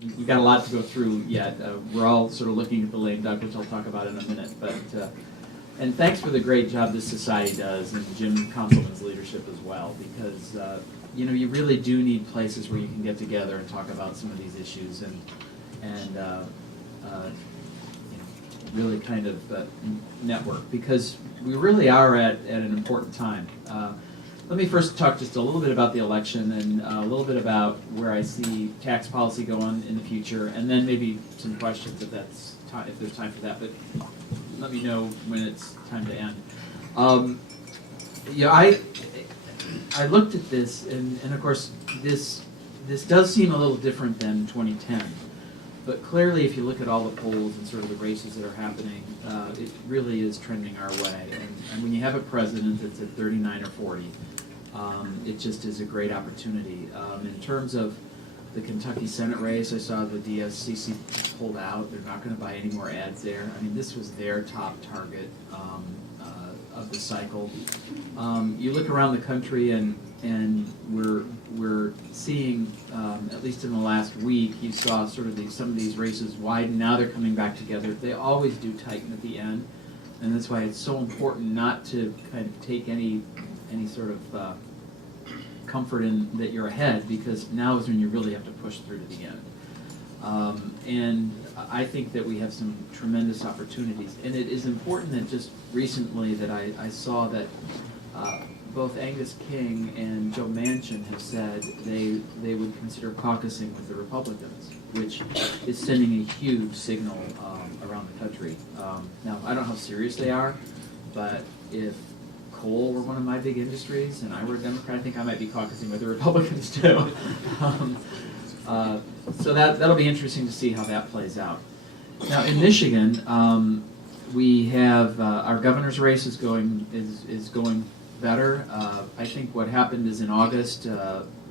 we've got a lot to go through yet. We're all sort of looking at the lame duck, which I'll talk about in a minute. But and thanks for the great job this society does, and Jim Conselman's leadership as well, because you really do need places where you can get together and talk about some of these issues and really kind of network, because we really are at an important time. Let me first talk just a little bit about the election and a little bit about where I see tax policy going in the future, and then maybe some questions if there's time for that. But let me know when it's time to end. I looked at this, and of course this does seem a little different than 2010. But clearly, if you look at all the polls and sort of the races that are happening, it really is trending our way. And when you have a president that's at 39 or 40, it just is a great opportunity. In terms of the Kentucky Senate race, I saw the DSCC pulled out. They're not going to buy any more ads there. I mean, this was their top target of the cycle. You look around the country, and we're seeing, at least in the last week, you saw sort of some of these races widen. Now they're coming back together. They always do tighten at the end, and that's why it's so important not to kind of take any sort of comfort in that you're ahead, because now is when you really have to push through to the end. And I think that we have some tremendous opportunities, and it is important that just recently that I saw that both Angus King and Joe Manchin have said they would consider caucusing with the Republicans, which is sending a huge signal around the country. Now, I don't know how serious they are, but if coal were one of my big industries and I were a Democrat, I think I might be caucusing with the Republicans too. So that'll be interesting to see how that plays out. Now in Michigan, we have our governor's race is going better. I think what happened is in August,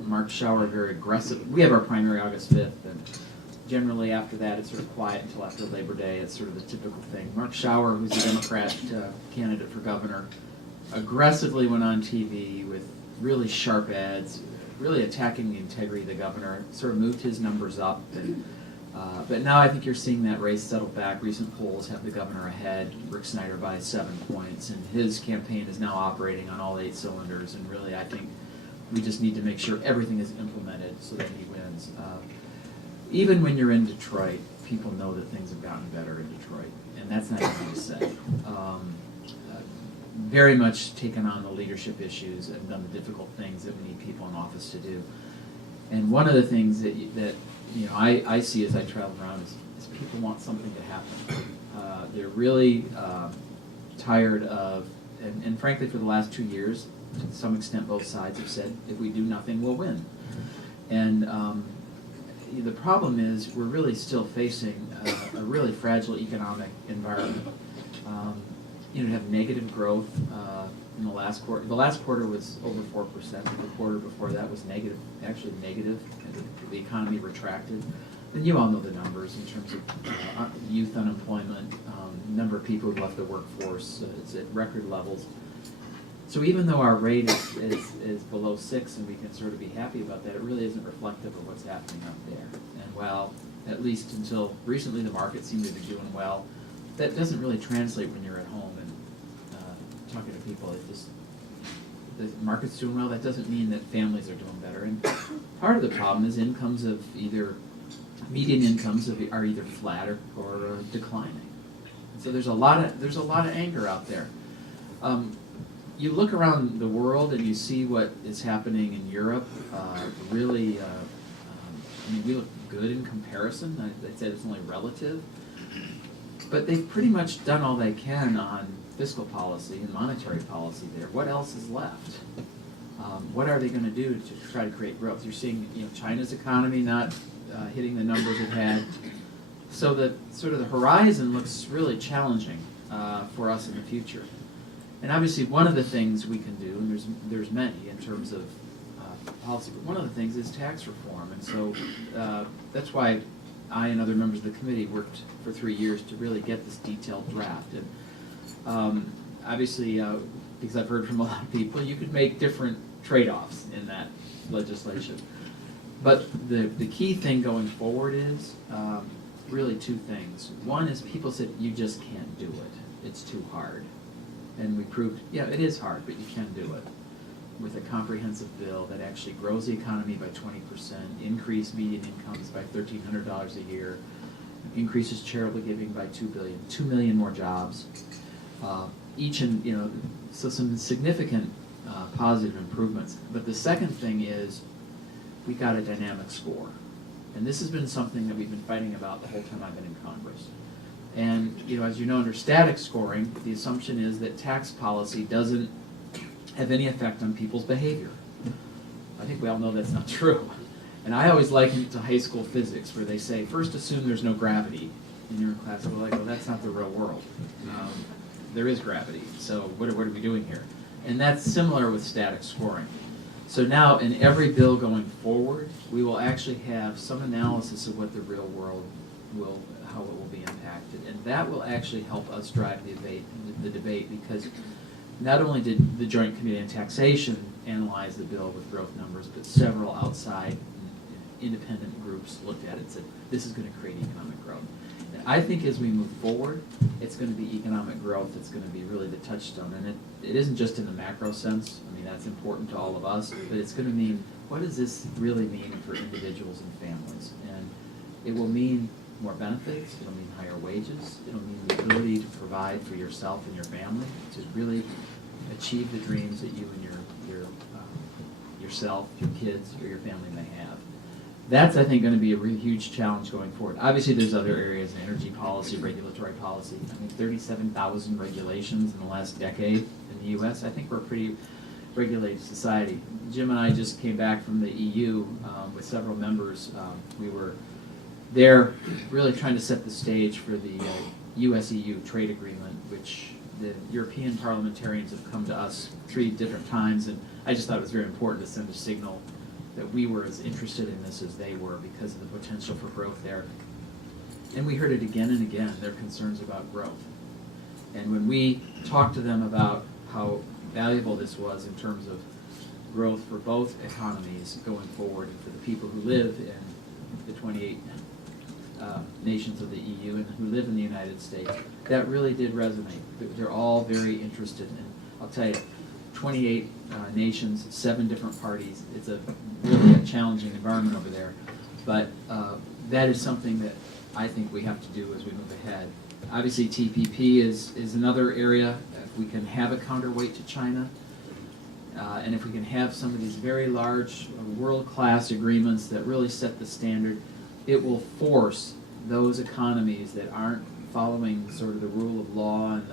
Mark Schauer very aggressive. We have our primary August 5th, and generally after that it's sort of quiet until after Labor Day. It's sort of the typical thing. Mark Schauer, who's a Democrat candidate for governor, aggressively went on TV with really sharp ads, really attacking the integrity of the governor, sort of moved his numbers up. And, but now I think you're seeing that race settle back. Recent polls have the governor ahead, Rick Snyder by 7 points, and his campaign is now operating on all 8 cylinders, and really I think we just need to make sure everything is implemented so that he wins. Even when you're in Detroit, people know that things have gotten better in Detroit, and that's not easy to say. Very much taken on the leadership issues and done the difficult things that we need people in office to do. And one of the things that I see as I travel around is people want something to happen. They're really tired of, and frankly for the last 2 years, to some extent both sides have said, if we do nothing, we'll win. And the problem is we're really still facing a really fragile economic environment. To have negative growth in the last quarter. The last quarter was over 4%. The quarter before that was negative, actually negative. The economy retracted. And you all know the numbers in terms of youth unemployment, number of people who left the workforce. It's at record levels. So even though our rate is below 6 and we can sort of be happy about that, it really isn't reflective of what's happening out there. And while, at least until recently, the market seemed to be doing well, that doesn't really translate when you're at home and talking to people. It just, the market's doing well, that doesn't mean that families are doing better. And part of the problem is incomes of median incomes are either flat or declining. And so there's a lot of anger out there. You look around the world and you see what is happening in Europe. Really, we look good in comparison. I'd say it's only relative. But they've pretty much done all they can on fiscal policy and monetary policy there. What else is left? What are they going to do to try to create growth? You're seeing China's economy not hitting the numbers it had. So the sort of the horizon looks really challenging for us in the future. And obviously one of the things we can do, and there's many in terms of policy, but one of the things is tax reform. And so that's why I and other members of the committee worked for 3 years to really get this detailed draft. And obviously, because I've heard from a lot of people, you could make different trade-offs in that legislation. But the key thing going forward is really two things. One is people said, you just can't do it. It's too hard. And we proved, yeah, it is hard, but you can do it. With a comprehensive bill that actually grows the economy by 20%, increase median incomes by $1,300 a year, increases charitable giving by $2 billion, 2 million more jobs, so some significant positive improvements. But the second thing is we got a dynamic score. And this has been something that we've been fighting about the whole time I've been in Congress. And as you know, under static scoring, the assumption is that tax policy doesn't have any effect on people's behavior. I think we all know that's not true. And I always liken it to high school physics, where they say, first assume there's no gravity. And you're in class, and we're like, well, that's not the real world. There is gravity, so what are we doing here? And that's similar with static scoring. So now, in every bill going forward, we will actually have some analysis of what the real world how it will be impacted. And that will actually help us drive the debate, because not only did the Joint Committee on Taxation analyze the bill with growth numbers, but several outside independent groups looked at it and said, this is going to create economic growth. And I think as we move forward, it's going to be economic growth that's going to be really the touchstone. And it isn't just in the macro sense. I mean, that's important to all of us, but it's going to mean, what does this really mean for individuals and families? And it will mean more benefits, it'll mean higher wages, it'll mean the ability to provide for yourself and your family, to really achieve the dreams that you and yourself, your kids, or your family may have. That's, I think, going to be a really huge challenge going forward. Obviously, there's other areas, energy policy, regulatory policy. I mean, 37,000 regulations in the last decade in the U.S. I think we're a pretty regulated society. Jim and I just came back from the EU with several members. We were there really trying to set the stage for the US-EU trade agreement, which the European parliamentarians have come to us 3 different times, and I just thought it was very important to send a signal that we were as interested in this as they were because of the potential for growth there. And we heard it again and again, their concerns about growth. And when we talked to them about how valuable this was in terms of growth for both economies going forward, and for the people who live in the 28 nations of the EU and who live in the United States, that really did resonate. They're all very interested in, I'll tell you, 28 nations, 7 different parties. It's really a challenging environment over there. But that is something that I think we have to do as we move ahead. Obviously, TPP is another area. If we can have a counterweight to China, and if we can have some of these very large, world-class agreements that really set the standard, it will force those economies that aren't following sort of the rule of law and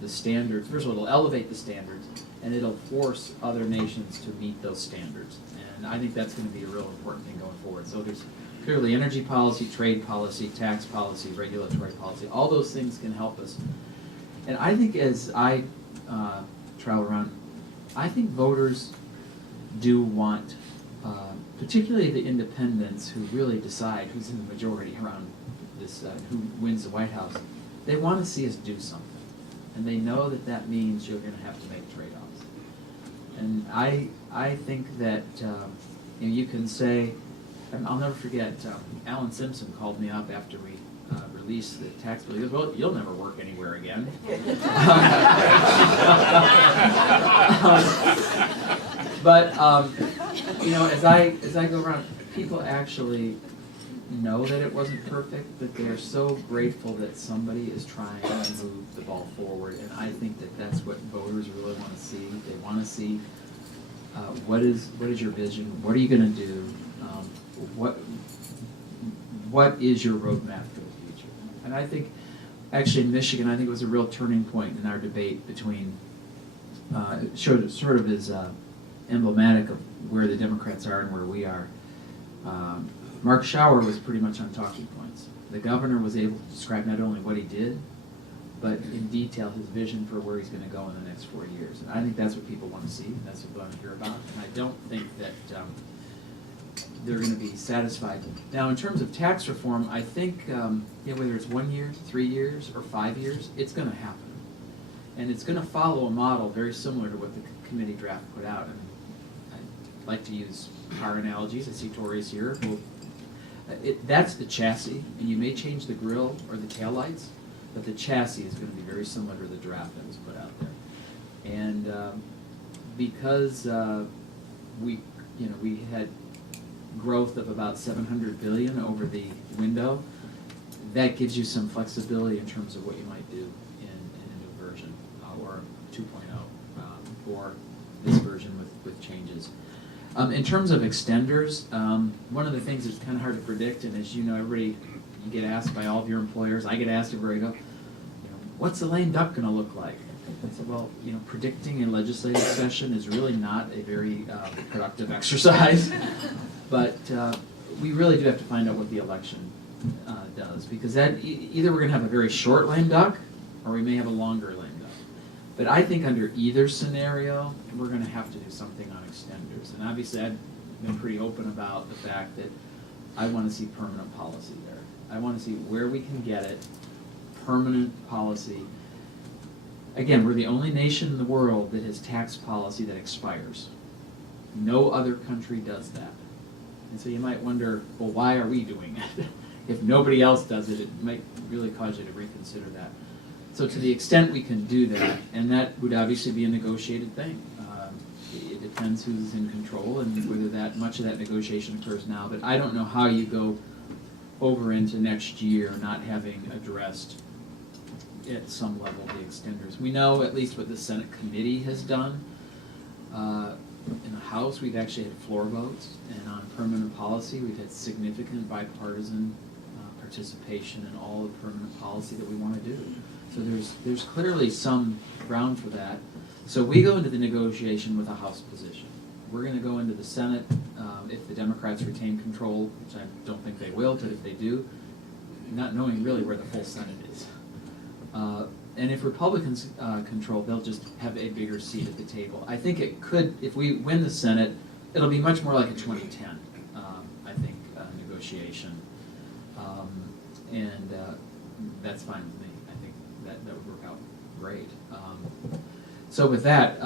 the standards. First of all, it'll elevate the standards, and it'll force other nations to meet those standards. And I think that's going to be a real important thing going forward. So there's clearly energy policy, trade policy, tax policy, regulatory policy. All those things can help us. And I think as I travel around, I think voters do want, particularly the independents who really decide who's in the majority around this, who wins the White House, they want to see us do something. And they know that that means you're going to have to make trade-offs. And I think that you can say, I'll never forget, Alan Simpson called me up after we released the tax bill. He goes, well, you'll never work anywhere again. But as I go around, people actually know that it wasn't perfect, but they're so grateful that somebody is trying to move the ball forward. And I think that that's what voters really want to see. They want to see what is your vision? What are you going to do? What is your roadmap for the future? And I think, actually in Michigan, I think it was a real turning point in our debate between, sort of is emblematic of where the Democrats are and where we are. Mark Schauer was pretty much on talking points. The governor was able to describe not only what he did, but in detail his vision for where he's going to go in the next 4 years. And I think that's what people want to see. That's what they want to hear about. And I don't think that they're going to be satisfied. Now, in terms of tax reform, I think whether it's 1 year, 3 years, or 5 years, it's going to happen. And it's going to follow a model very similar to what the committee draft put out. I mean, like to use car analogies. I see Tori's here. Well, that's the chassis, and you may change the grille or the taillights, but the chassis is going to be very similar to the draft that was put out there. And because we had growth of about 700 billion over the window, that gives you some flexibility in terms of what you might do in a new version or 2.0 or this version with changes. In terms of extenders, one of the things that's kind of hard to predict, and as you know, you get asked by all of your employers, I get asked everywhere I go, what's the lame duck going to look like? I said, well, predicting a legislative session is really not a very productive exercise, but we really do have to find out what the election does, because that either we're going to have a very short lame duck, or we may have a longer lame duck. But I think under either scenario, we're going to have to do something on extenders. And obviously, I've been pretty open about the fact that I want to see permanent policy there. I want to see where we can get it, permanent policy. Again, we're the only nation in the world that has tax policy that expires. No other country does that. And so you might wonder, well, why are we doing it? If nobody else does it, it might really cause you to reconsider that. So to the extent we can do that, and that would obviously be a negotiated thing. It depends who's in control and whether much of that negotiation occurs now. But I don't know how you go over into next year not having addressed at some level the extenders. We know at least what the Senate committee has done. In the House, we've actually had floor votes, and on permanent policy, we've had significant bipartisan participation in all the permanent policy that we want to do. So there's clearly some ground for that. So we go into the negotiation with a House position. We're going to go into the Senate if the Democrats retain control, which I don't think they will, but if they do, not knowing really where the full Senate is. And if Republicans control, they'll just have a bigger seat at the table. I think it could, if we win the Senate, it'll be much more like a 2010, I think, negotiation. And that's fine with me. I think that would work out great. So with that,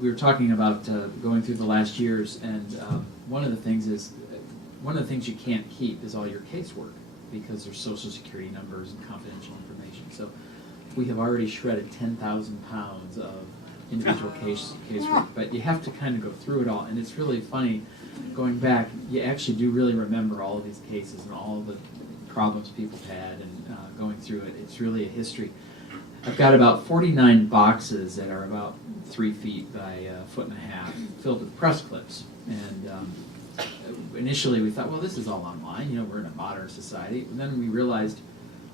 we were talking about going through the last years, and one of the things you can't keep is all your casework, because there's Social Security numbers and confidential information. So we have already shredded 10,000 pounds of individual casework, but you have to kind of go through it all, and it's really funny going back. You actually do really remember all of these cases and all of the problems people had, and going through it. It's really a history. I've got about 49 boxes that are about 3 feet by a foot and a half, filled with press clips. And initially we thought, well, this is all online. We're in a modern society. And then we realized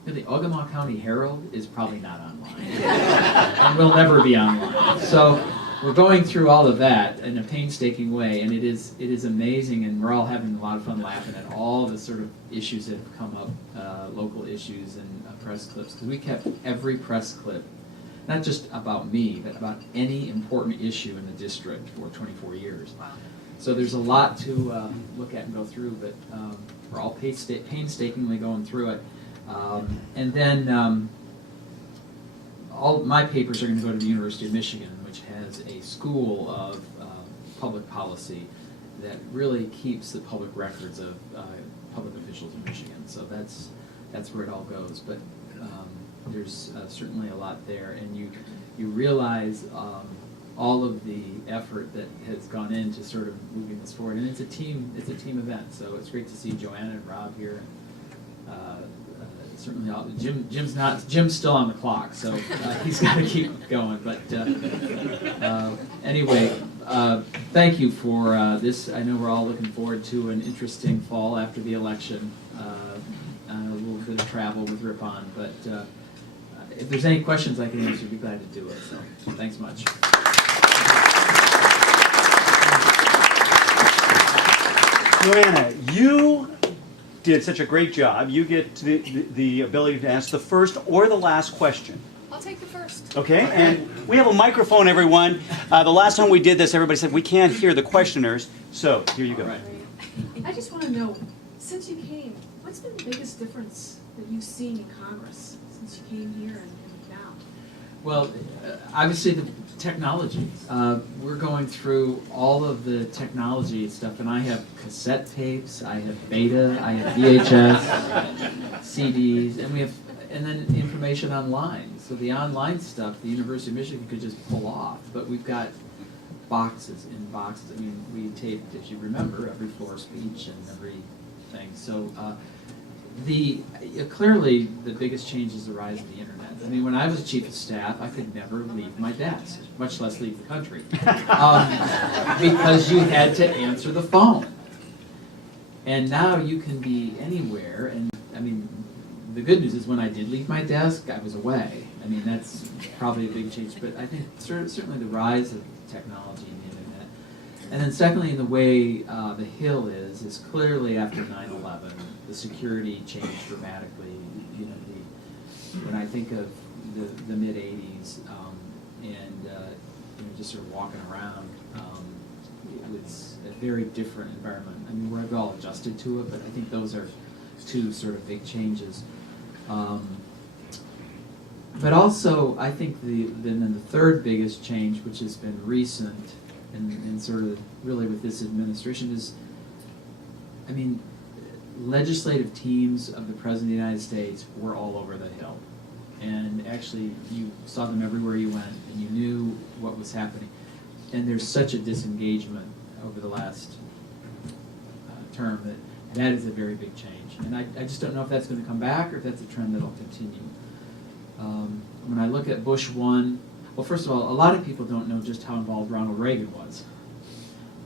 the Ogemaw County Herald is probably not online, and will never be online. So we're going through all of that in a painstaking way, and it is amazing, and we're all having a lot of fun laughing at all the sort of issues that have come up, local issues and press clips, because we kept every press clip, not just about me, but about any important issue in the district for 24 years. Wow. So there's a lot to look at and go through, but we're all painstakingly going through it. And then all my papers are going to go to the University of Michigan, which has a school of public policy that really keeps the public records of public officials in Michigan. So that's where it all goes. But there's certainly a lot there, and you realize all of the effort that has gone into sort of moving this forward, and it's a team event. So it's great to see Joanna and Rob here. Certainly, Jim's still on the clock, so he's got to keep going. But anyway, thank you for this. I know we're all looking forward to an interesting fall after the election. A little bit of travel with Ripon, but if there's any questions I can answer, I'd be glad to do it. So thanks much. Joanna, you did such a great job. You get the ability to ask the first or the last question. I'll take the first. Okay, and we have a microphone, everyone. The last time we did this, everybody said we can't hear the questioners, so here you go. All right. I just want to know, since you came, what's been the biggest difference that you've seen in Congress since you came here and now? Well, obviously technology. We're going through all of the technology stuff, and I have cassette tapes, I have beta, I have VHS, CDs, and then information online. So the online stuff, the University of Michigan could just pull off, but we've got boxes and boxes. I mean, we taped, as you remember, every floor speech and everything. So clearly the biggest change is the rise of the internet. I mean, when I was chief of staff, I could never leave my desk, much less leave the country, because you had to answer the phone. And now you can be anywhere, and I mean, the good news is when I did leave my desk, I was away. I mean, that's probably a big change, but I think certainly the rise of technology and the internet. And then secondly, in the way the Hill is clearly after 9/11, the security changed dramatically. You know, when I think of the mid-'80s and you know, just sort of walking around, it was a very different environment. I mean, we've all adjusted to it, but I think those are two sort of big changes. But also, I think then the third biggest change, which has been recent and sort of really with this administration, is, I mean, legislative teams of the President of the United States were all over the Hill. And actually, you saw them everywhere you went, and you knew what was happening. And there's such a disengagement over the last term that is a very big change. And I just don't know if that's going to come back or if that's a trend that'll continue. When I look at Bush 1, well, first of all, a lot of people don't know just how involved Ronald Reagan was.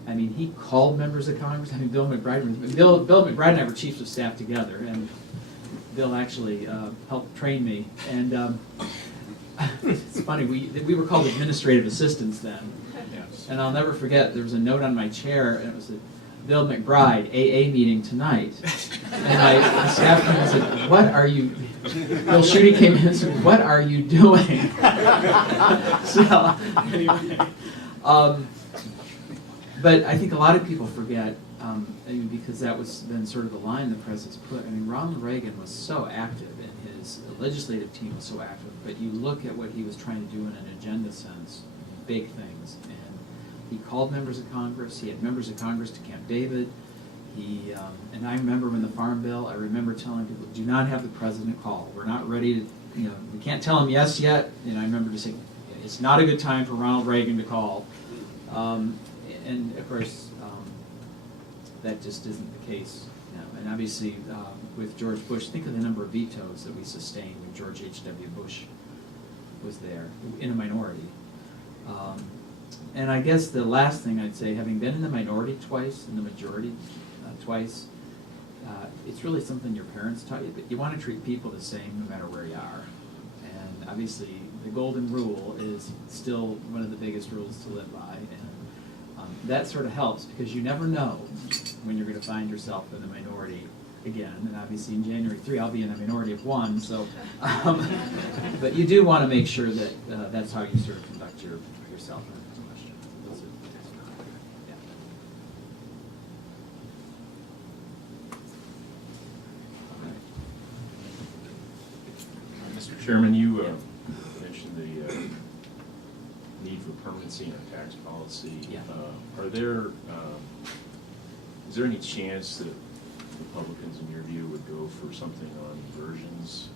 I mean, he called members of Congress. I mean, Bill McBride and I were chiefs of staff together, and Bill actually helped train me. And it's funny, we were called administrative assistants then. And I'll never forget, there was a note on my chair, and it was Bill McBride, AA meeting tonight. And the staff member said, "What are you?" Bill Schuette came in and said, "What are you doing?" So, anyway. But I think a lot of people forget, I mean, because that was then sort of the line the president's put. I mean, Ronald Reagan was so active, and his legislative team was so active, but you look at what he was trying to do in an agenda sense, big things. And he called members of Congress. He had members of Congress to Camp David. And I remember when the Farm Bill, I remember telling people, do not have the president call. We're not ready to, you know, we can't tell him yes yet. And I remember just saying, it's not a good time for Ronald Reagan to call. And of course, that just isn't the case now. And obviously, with George Bush, think of the number of vetoes that we sustained when George H.W. Bush was there, in a minority. And I guess the last thing I'd say, having been in the minority twice, in the majority twice, it's really something your parents taught you, but you want to treat people the same no matter where you are. And obviously, the golden rule is still one of the biggest rules to live by. And that sort of helps, because you never know when you're going to find yourself in the minority again. And obviously, in January 3, I'll be in a minority of 1. So, but you do want to make sure that that's how you sort of conduct yourself in that question. Yeah. Mr. Chairman, you mentioned the need for permanency in our tax policy. Yeah. Is there any chance that Republicans, in your view, would go for something on inversions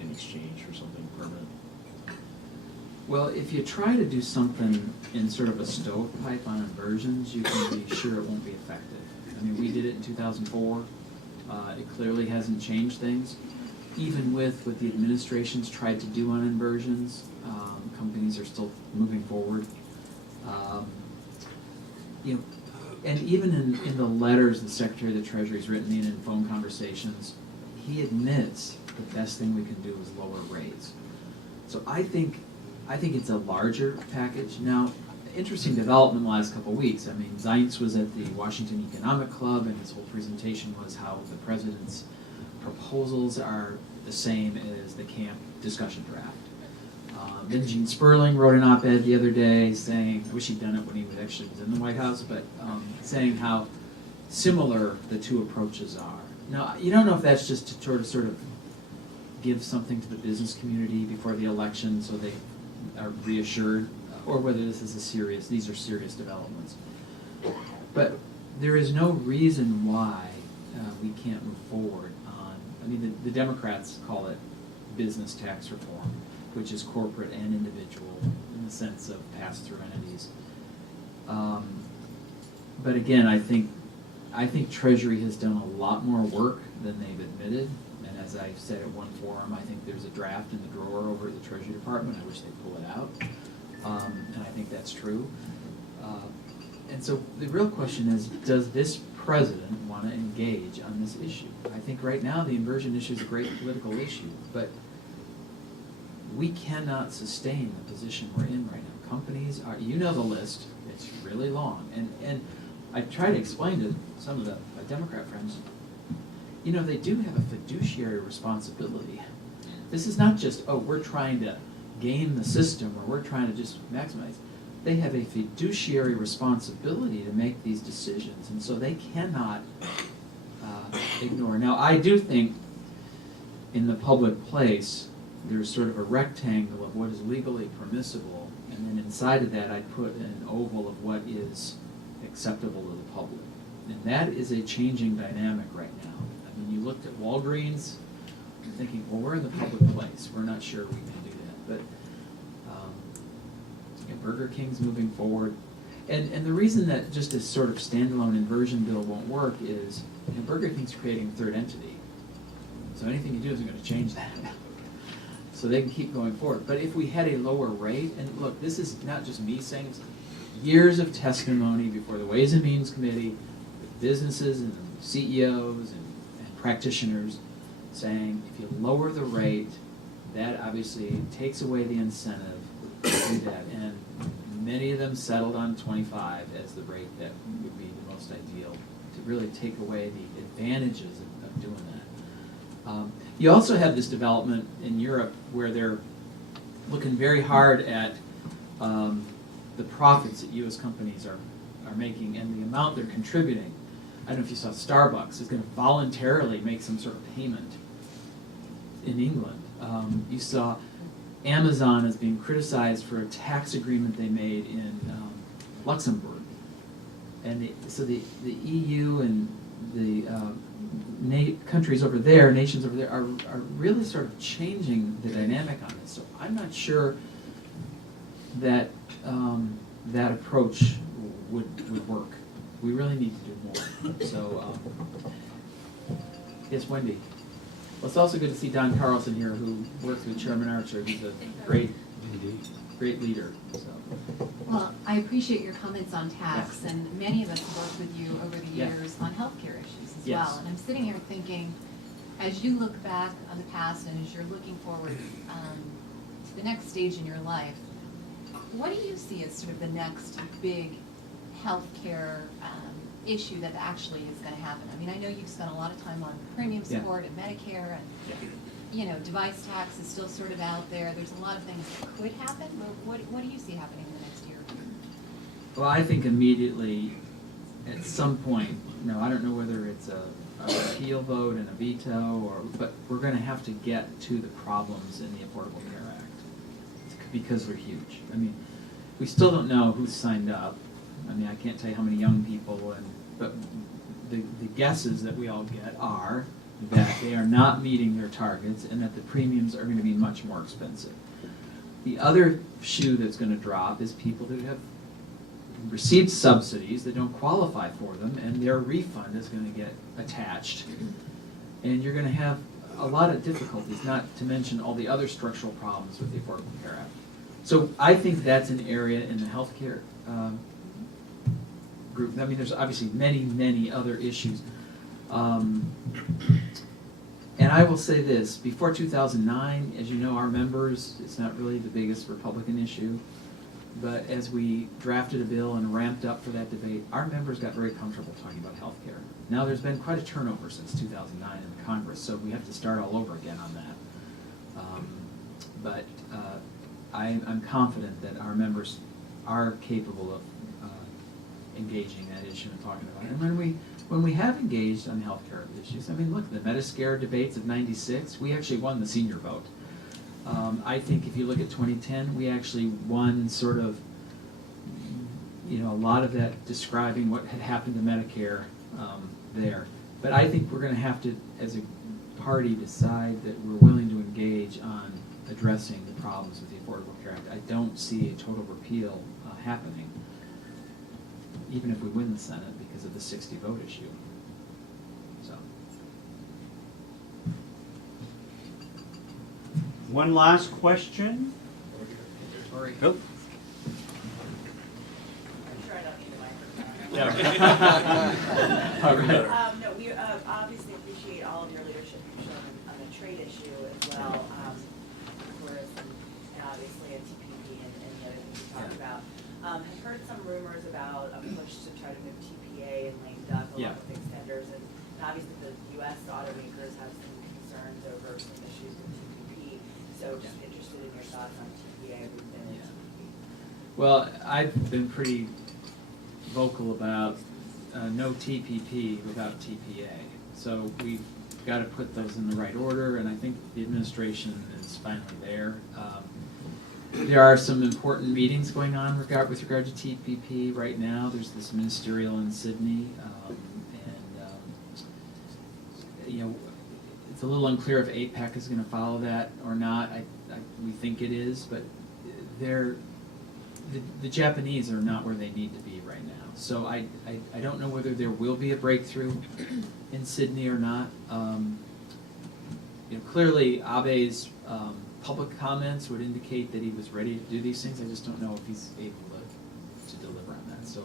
in exchange for something permanent? Well, if you try to do something in sort of a stovepipe on inversions, you can be sure it won't be effective. I mean, we did it in 2004. It clearly hasn't changed things. Even with what the administration's tried to do on inversions, companies are still moving forward. You know, and even in the letters the Secretary of the Treasury's written me and in phone conversations, he admits the best thing we can do is lower rates. So I think it's a larger package. Now, interesting development in the last couple of weeks. I mean, Zients was at the Washington Economic Club, and his whole presentation was how the president's proposals are the same as the camp discussion draft. Then Gene Sperling wrote an op-ed the other day saying, I wish he'd done it when he actually was in the White House, but saying how similar the two approaches are. Now, you don't know if that's just to sort of give something to the business community before the election so they are reassured or whether these are serious developments. But there is no reason why we can't move forward on, I mean, the Democrats call it business tax reform, which is corporate and individual in the sense of pass-through entities. But again, I think Treasury has done a lot more work than they've admitted. And as I said at one forum, I think there's a draft in the drawer over at the Treasury Department. I wish they'd pull it out. And I think that's true. And so the real question is, does this president want to engage on this issue? I think right now the inversion issue is a great political issue, but we cannot sustain the position we're in right now. Companies are, you know the list, it's really long. And I try to explain to some of my Democrat friends, you know, they do have a fiduciary responsibility. This is not just, oh, we're trying to game the system or we're trying to just maximize. They have a fiduciary responsibility to make these decisions, and so they cannot ignore. Now, I do think in the public place, there's sort of a rectangle of what is legally permissible, and then inside of that I put an oval of what is acceptable to the public. And that is a changing dynamic right now. I mean, you looked at Walgreens, you're thinking, well, we're in the public place. We're not sure we can do that. But Burger King's moving forward. And the reason that just this sort of standalone inversion bill won't work is Burger King's creating a third entity. So anything you do isn't going to change that. So they can keep going forward. But if we had a lower rate, and look, this is not just me saying, it's years of testimony before the Ways and Means Committee, with businesses and CEOs and practitioners saying, if you lower the rate, that obviously takes away the incentive to do that. And many of them settled on 25 as the rate that would be the most ideal to really take away the advantages of doing that. You also have this development in Europe where they're looking very hard at the profits that U.S. companies are making and the amount they're contributing. I don't know if you saw Starbucks is going to voluntarily make some sort of payment in England. You saw Amazon is being criticized for a tax agreement they made in Luxembourg. And so the EU and the countries over there, nations over there, are really sort of changing the dynamic on this. So I'm not sure that that approach would work. We really need to do more. So, yes, Wendy. Well, it's also good to see Don Carlson here, who works with Chairman Archer. He's a great leader. So. Well, I appreciate your comments on tax, and many of us have worked with you over the years on healthcare issues as well. And I'm sitting here thinking, as you look back on the past and as you're looking forward to the next stage in your life, what do you see as sort of the next big healthcare issue that actually is going to happen? I mean, I know you've spent a lot of time on premium support and Medicare, and you know, device tax is still sort of out there. There's a lot of things that could happen. What do you see happening in the next year? Well, I think immediately, at some point, I don't know whether it's a repeal vote and a veto, but we're going to have to get to the problems in the Affordable Care Act because they're huge. I mean, we still don't know who's signed up. I mean, I can't tell you how many young people, but the guesses that we all get are that they are not meeting their targets and that the premiums are going to be much more expensive. The other shoe that's going to drop is people who have received subsidies that don't qualify for them, and their refund is going to get attached. And you're going to have a lot of difficulties, not to mention all the other structural problems with the Affordable Care Act. So I think that's an area in the healthcare group. I mean, there's obviously many, many other issues. And I will say this, before 2009, as you know, our members, it's not really the biggest Republican issue, but as we drafted a bill and ramped up for that debate, our members got very comfortable talking about health care. Now, there's been quite a turnover since 2009 in the Congress, so we have to start all over again on that. But I'm confident that our members are capable of engaging that issue and talking about it. And when we have engaged on healthcare issues, I mean, look, the Medicare debates of '96, we actually won the senior vote. I think if you look at 2010, we actually won sort of a lot of that describing what had happened to Medicare there. But I think we're going to have to, as a party, decide that we're willing to engage on addressing the problems with the Affordable Care Act. I don't see a total repeal happening, even if we win the Senate, because of the 60 vote issue. So. One last question. Sorry. Go. I'm sure I don't need a microphone. All right. No, we obviously appreciate all of your leadership you've shown on the trade issue as well, tourism, and obviously a TPP and the other things we talked about. Have heard some rumors about a push to try to move TPA and lame duck along with extenders, and obviously the U.S. automakers have some concerns over some issues with TPP. So just interested in your thoughts on TPA and TPP. Well, I've been pretty vocal about no TPP without TPA. So we've got to put those in the right order, and I think the administration is finally there. There are some important meetings going on with regard to TPP right now. There's this ministerial in Sydney, it's a little unclear if APEC is going to follow that or not. We think it is, but the Japanese are not where they need to be right now. So I don't know whether there will be a breakthrough in Sydney or not. Clearly Abe's public comments would indicate that he was ready to do these things. I just don't know if he's able to deliver on that. So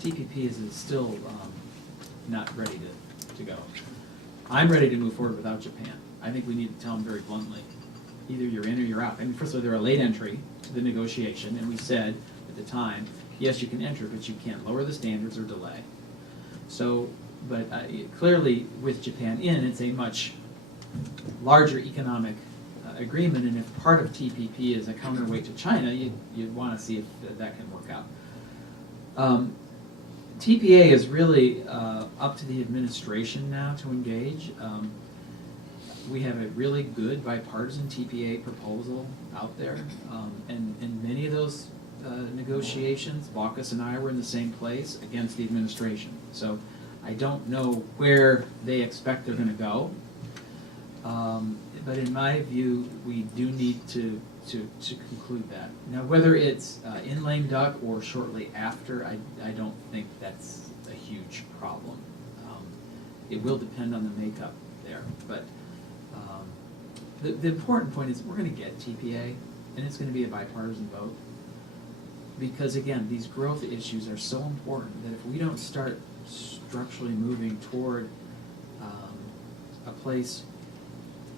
TPP is still not ready to go. I'm ready to move forward without Japan. I think we need to tell them very bluntly, either you're in or you're out. I mean, first of all, they're a late entry to the negotiation, and we said at the time, yes, you can enter, but you can't lower the standards or delay. So, but clearly with Japan in, it's a much larger economic agreement, and if part of TPP is a counterweight to China, you'd want to see if that can work out. TPA is really up to the administration now to engage. We have a really good bipartisan TPA proposal out there, and in many of those negotiations, Baucus and I were in the same place against the administration. So I don't know where they expect they're going to go. But in my view, we do need to conclude that. Now, whether it's in lame duck or shortly after, I don't think that's a huge problem. It will depend on the makeup there. But the important point is we're going to get TPA, and it's going to be a bipartisan vote. Because, again, these growth issues are so important that if we don't start structurally moving toward a place,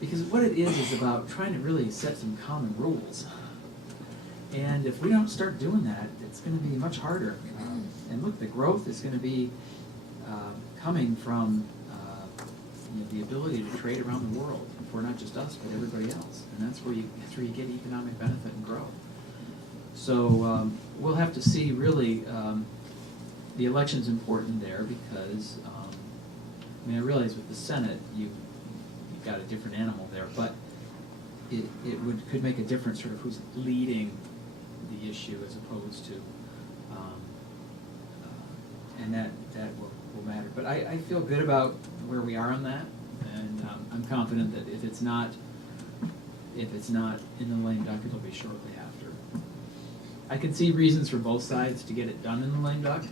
because what it is about trying to really set some common rules. And if we don't start doing that, it's going to be much harder. And look, the growth is going to be coming from the ability to trade around the world for not just us, but everybody else. And that's where you get economic benefit and growth. So we'll have to see, really, the election's important there because, I realize with the Senate, you've got a different animal there, but it could make a difference sort of who's leading the issue as opposed to, and that will matter. But I feel good about where we are on that, and I'm confident that if it's not in the lame duck, it'll be shortly after. I can see reasons for both sides to get it done in the lame duck.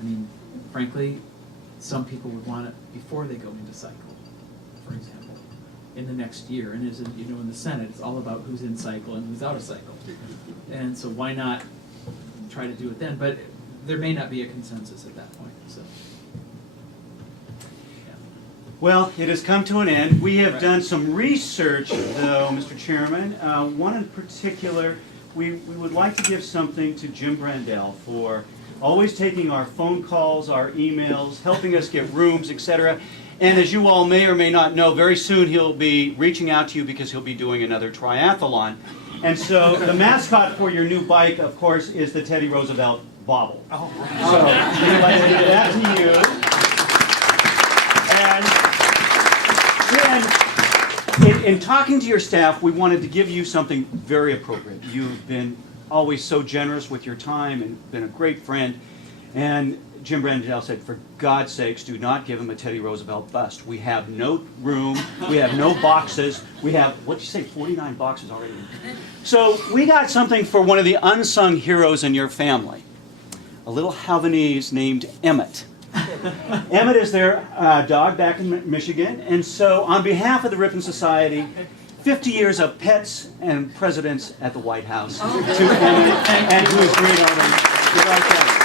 I mean, frankly, some people would want it before they go into cycle, for example, in the next year. And as in the Senate, it's all about who's in cycle and who's out of cycle. And so why not try to do it then? But there may not be a consensus at that point. So, yeah. Well, it has come to an end. We have done some research, though, Mr. Chairman. One in particular, we would like to give something to Jim Brandell for always taking our phone calls, our emails, helping us get rooms, etc. And as you all may or may not know, very soon he'll be reaching out to you because he'll be doing another triathlon. And so the mascot for your new bike, of course, is the Teddy Roosevelt bobble. Oh, right. So we'd like to give that to you. And in talking to your staff, we wanted to give you something very appropriate. You've been always so generous with your time and been a great friend. And Jim Brandel said, for God's sakes, do not give him a Teddy Roosevelt bust. We have no room, we have no boxes, we have, what'd you say, 49 boxes already? So we got something for one of the unsung heroes in your family, a little Havanese named Emmett. Emmett is their dog back in Michigan, and so on behalf of the Ripon Society, 50 years of pets and presidents at the White House to Emmett, and who is great on them.